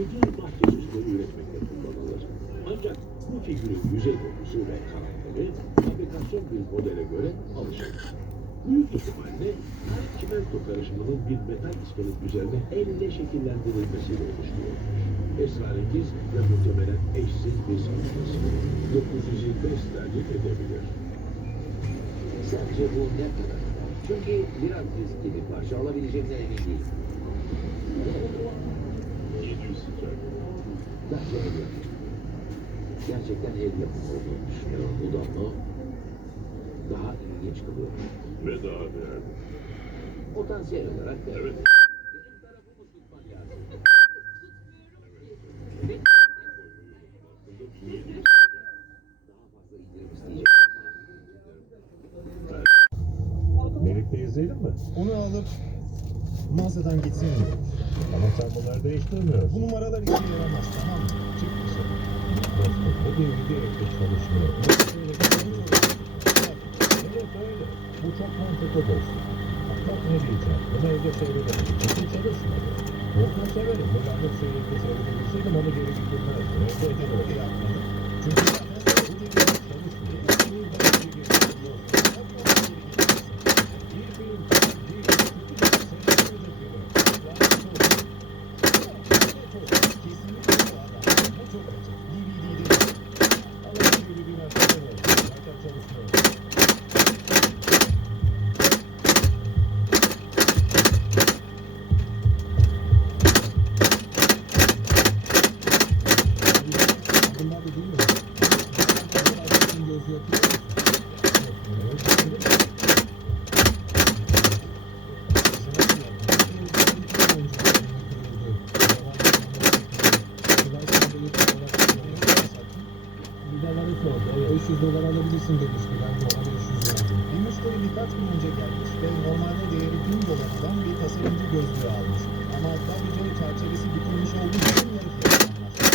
ödül bahçe süsleri üretmekte kullanılır. Ancak bu figürün yüzey dokusu ve karakteri fabrikasyon bir modele göre alışılır. Büyük ihtimalle çimento karışımının bir metal iskelet üzerine elle şekillendirilmesiyle oluşturuyor. Esrarengiz ve muhtemelen eşsiz bir sanatçısı. 925 sterlin edebilir. Sence bu ne kadar? Çünkü biraz riskli bir parça alabileceğinden emin değilim. 700 sterlin. Bence el yapımı. Gerçekten el yapımı olduğunu düşünüyorum. Bu da onu daha ilginç kılıyor. Ve daha değerli. Potansiyel olarak da Evet. benim tarafımı tutman lazım. Daha fazla indirim isteyeceğim ama Birlikte izleyelim mi? Onu alıp mağazadan gitsin mi? Ama sen bunları değiştirmiyorsun. Bu numaralar işe yaramaz, tamam mı? Çık dışarı. Dostum, bu DVD ekli çalışmıyor. Evet öyle. Bu çok mantıklı dostum. Bak ne diyeceğim. Bunu evde seyredelim. Çünkü çalışmadı. Volkan severim. Bu lanet seyirde seyredebilseydim onu geri getirmezdim. Evde Neden öyle yapmadım? Çünkü zaten bu gibi çalışmıyor. bir başka bir yok. İyi film. İyi film. Kesinlikle bu adam. Bu çok açık. DVD'de Allah'ın gibi bir mesele var. Zaten çalışmıyor. bunlar da değil mi? Göz yapıyor musun? Vidaları sordu. Evet. 500 dolar alabilirsin demişti. Ben de ona 500 verdim. Bir müşteri birkaç gün önce gelmiş ve normalde değeri 1000 dolar olan bir tasarımcı gözlüğü almış. Ama sadece çerçevesi bükülmüş olduğu için yarı fiyatına anlaşmış.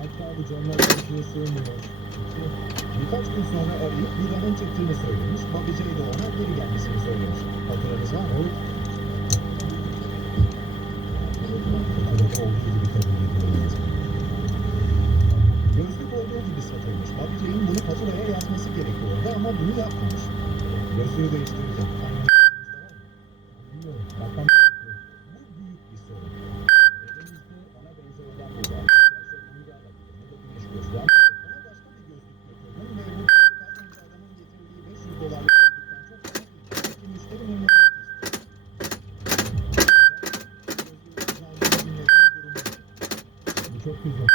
Hatta bu camlar gözlüğe sığmıyor. Birkaç gün sonra arayıp vidanın çıktığını söylemiş. Bobby J de ona geri gelmesini söylemiş. Hatırınız var mı? Fotoğrafı olduğu gibi kabul edilir. Gözlük olduğu gibi satılmış. Bobby J'in bunu faturaya yazması gerekiyordu ama bunu yapmamış. Gözlüğü değiştireceğim. Bilmiyorum. Bakmam gerekiyor. Bu büyük bir sorun. Elimizde ona benzer olan bir var. İsterse bunu da alabilir. Ya da güneş gözlüğü ama yok. Ona başka bir gözlük götürdüm ve bu gözlük az önce adamın getirdiği 500 dolarlık gözlükten çok daha iyi. Çünkü müşteri memnuniyet istiyor. Gözlüğü kullandığımın nedeni durumu. Bu çok güzel.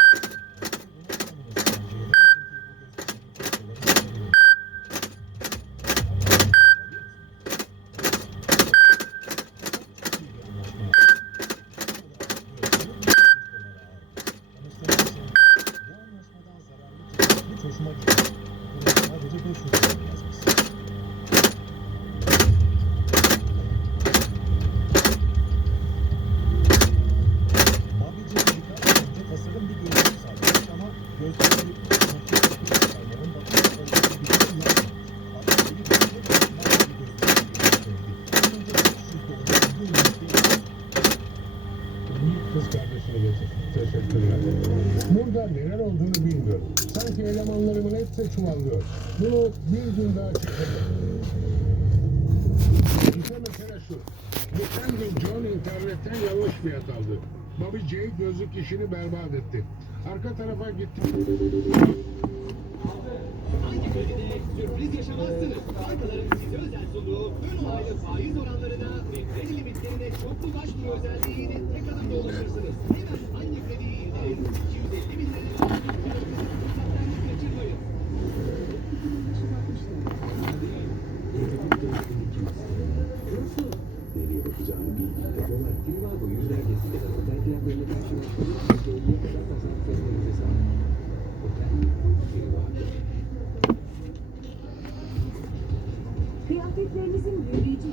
Hoşuma gitti. Sadece 500 dolar yazmışsın. Bobby J birkaç yıl önce tasarım bir gözlük satmış ama gözlüğü tasarımların bakımı olduğu bir şey yapmamış. Hatta bir gözlük başka bir gözlük geliştirdi. Önce 500 dolar bu ülkeyi Kız kardeşine getir. Teşekkürler. Burada neler olduğunu bilmiyorum. Sanki elemanlarımın hepsi çuvallıyor. Bunu bir gün daha çekelim. İşte mesele şu. Geçen gün John internetten yanlış fiyat aldı. Bobby J gözlük işini berbat etti. Arka tarafa gitti. Hangi bölgede sürpriz yaşamazsınız? Bankaların size özel sunduğu ön olaylı faiz oranlarına ve kredi limitlerine çoklu başvuru özelliğiyle tek adımda ulaşırsınız. Hemen hangi krediyi indirin? 250 bin lira. Fırsatlarını kaçırmayın. nereye bakacağını bildiğinde dolar Trivago yüzlercesi kadar otel fiyatlarına karşılaştırıp %50'ye kadar tasarruf etmenize sağlar. Otel Trivago. Kıyafetlerinizin büyüleyici